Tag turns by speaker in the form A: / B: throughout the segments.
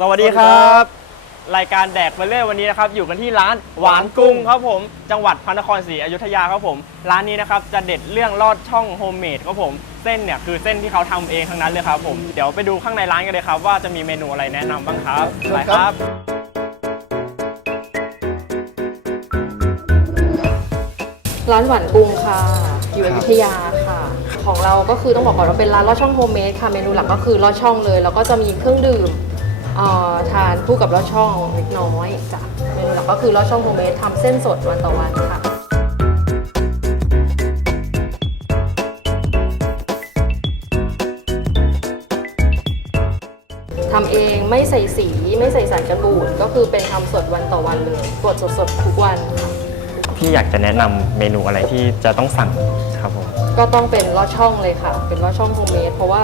A: สวัสดีครับ รายการแดกไปเรื่อยวันนี้นะครับ อยู่กันที่ร้านหวานกุ้งครับผม จังหวัดพระนครศรีอยุธยาครับผม ร้านนี้นะครับจะเด็ดเรื่องลอดช่องโฮมเมดครับผม เส้นเนี่ยคือเส้นที่เขาทำเองทั้งนั้นเลยครับผมเดี๋ยวไปดูข้างในร้านกันเลยครับ ว่าจะมีเมนูอะไรแนะนำบ้างครับไปครับ
B: ร้านหวานกุ้งค่ะ อยู่อยุธยาค่ะ ของเราก็คือต้องบอกก่อนว่าเป็นร้านลอดช่องโฮมเมดค่ะ เมนูหลักก็คือลอดช่องเลย แล้วก็จะมีเครื่องดื่ม เอ่อทานคู่กับลอดช่องเล็กน้อยจ้ะเมนูหลักก็คือลอดช่องโฮมเมดทำเส้นสดวันต่อวันค่ะ ทำเองไม่ใส่สีไม่ใส่สารกันบูดก็คือเป็นทำสดวันต่อวันเลยกดสดๆทุกวันค่ะ
A: พี่อยากจะแนะนำเมนูอะไรที่จะต้องสั่งครับผม
B: ก็ต้องเป็นลอดช่องเลยค่ะ เป็นลอดช่องโฮมเมดเพราะว่า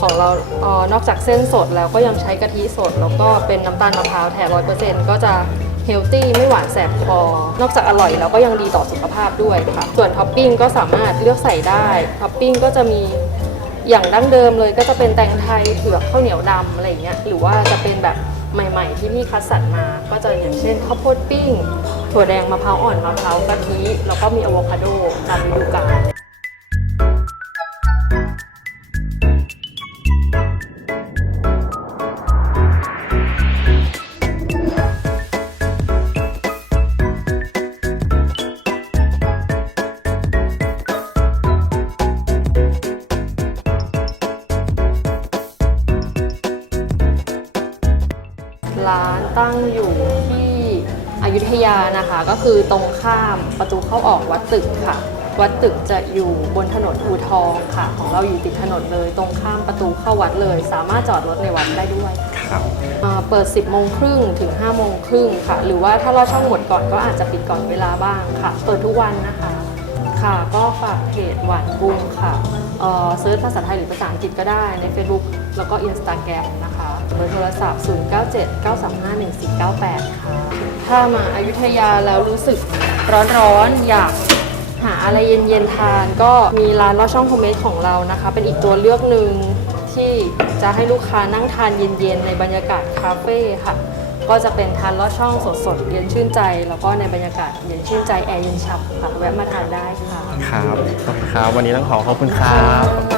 B: ของเราเออนอกจากเส้นสดแล้วก็ยังใช้กะทิสด แล้วก็เป็นน้ำตาลมะพร้าวแท้ร้อยเปอร์เซ็นต์ก็จะเฮลตี้ไม่หวานแสบคอ นอกจากอร่อยแล้วก็ยังดีต่อสุขภาพด้วยค่ะ ส่วนท็อปปิ้งก็สามารถเลือกใส่ได้ ท็อปปิ้งก็จะมีอย่างดั้งเดิมเลยก็จะเป็นแตงไทยเผือกข้าวเหนียวดำอะไรอย่างเงี้ย หรือว่าจะเป็นแบบใหม่ ๆ ที่พี่คัดสรรมา ก็จะอย่างเช่นข้าวโพดปิ้ง ถั่วแดงมะพร้าวอ่อนมะพร้าวกะทิ แล้วก็มีอะโวคาโดตามฤดูกาล ร้านตั้งอยู่ที่อยุธยานะคะ ก็คือตรงข้ามประตูเข้าออกวัดตึกค่ะ วัดตึกจะอยู่บนถนนอูทองค่ะ ของเราอยู่ติดถนนเลย ตรงข้ามประตูเข้าวัดเลย สามารถจอดรถในวัดได้ด้วย
A: ครับ
B: อ่าเปิด 10 โมงครึ่งถึง 5 โมงครึ่งค่ะ หรือว่าถ้ารอช่องหมดก่อนก็อาจจะปิดก่อนเวลาบ้างค่ะ เปิดทุกวันนะคะ ค่ะ ก็ฝากเพจหวานกุ้งค่ะเอ่อเซิร์ชภาษาไทยหรือภาษาอังกฤษก็ได้ใน Facebook แล้วก็ Instagram นะคะเบอร์โทรศัพท์ 097 935 1498 ค่ะ ถ้ามาอายุทยาแล้วรู้สึกร้อนๆ อยากหาอะไรเย็นๆ ทาน ก็มีร้านลอดช่องโฮมเมดของเรานะคะ เป็นอีกตัวเลือกหนึ่งที่จะให้ลูกค้านั่งทานเย็นๆ ในบรรยากาศคาเฟ่ค่ะ ก็จะเป็นทานลอดช่องสดๆ เย็นชื่นใจ แล้วก็ในบรรยากาศเย็นชื่นใจแอร์เย็นฉ่ำค่ะแวะมาทานได้ค่ะ
A: ครับขอบคุณครับ วันนี้ต้องขอขอบคุณครับ